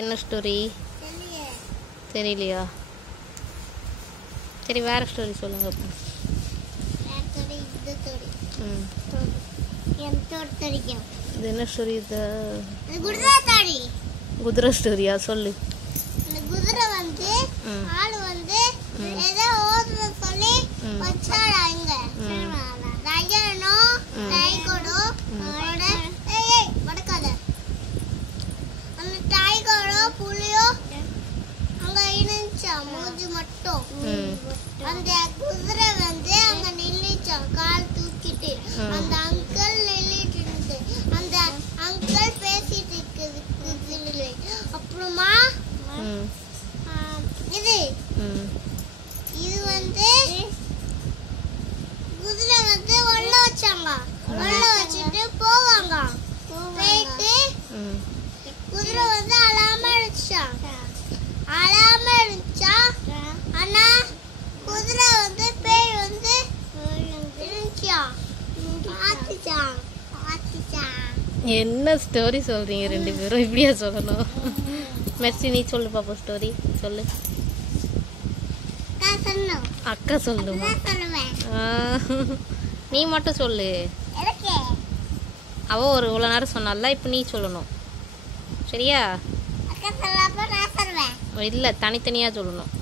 என்ன ஸ்டோரி தெரியலையா? சரி வேற ஸ்டோரி சொல்லுங்க. இது என்ன ஸ்டோரி? குதிரை ஸ்டோரியா? சொல்லு. குதிரை வந்து ஆளு வந்து ஏதோ ஓதுற சொல்லி வச்சாடா இங்க ரயனோ டைகோடோ வடக்காத அந்த டைகோடோ புலியோ அங்க இணைச்சா மூஞ்சி மட்டும். அந்த குதிரை வந்து அங்க நின்னுச்சா கால் தூக்கிட்டு. அந்த அங்கிள் நின்னுட்டு இருந்து அந்த அங்கிள் பேசிட்டு இருக்குது. அப்புறமா இது வந்து குதிரை வந்து உள்ள வச்சாங்க. உள்ள வச்சுட்டு போவாங்க. போயிட்டு குதிரை வந்து அழாம இருந்துச்சா. ஆனா குதிரை வந்து பேய் வந்து இருந்துச்சா. பாத்துச்சா. என்ன ஸ்டோரி சொல்றீங்க ரெண்டு பேரும்? இப்படியா சொல்லணும்? மெர்சி நீ சொல்லு பாப்பா, ஸ்டோரி சொல்லு. அக்கா சொல்லுமா? நீ மட்டும் சொல்லு. அவ ஒரு இவ்வளவு நேரம் சொன்னால, இப்ப நீ சொல்லணும். சரியா? இல்ல இல்ல, தனித்தனியா சொல்லணும்.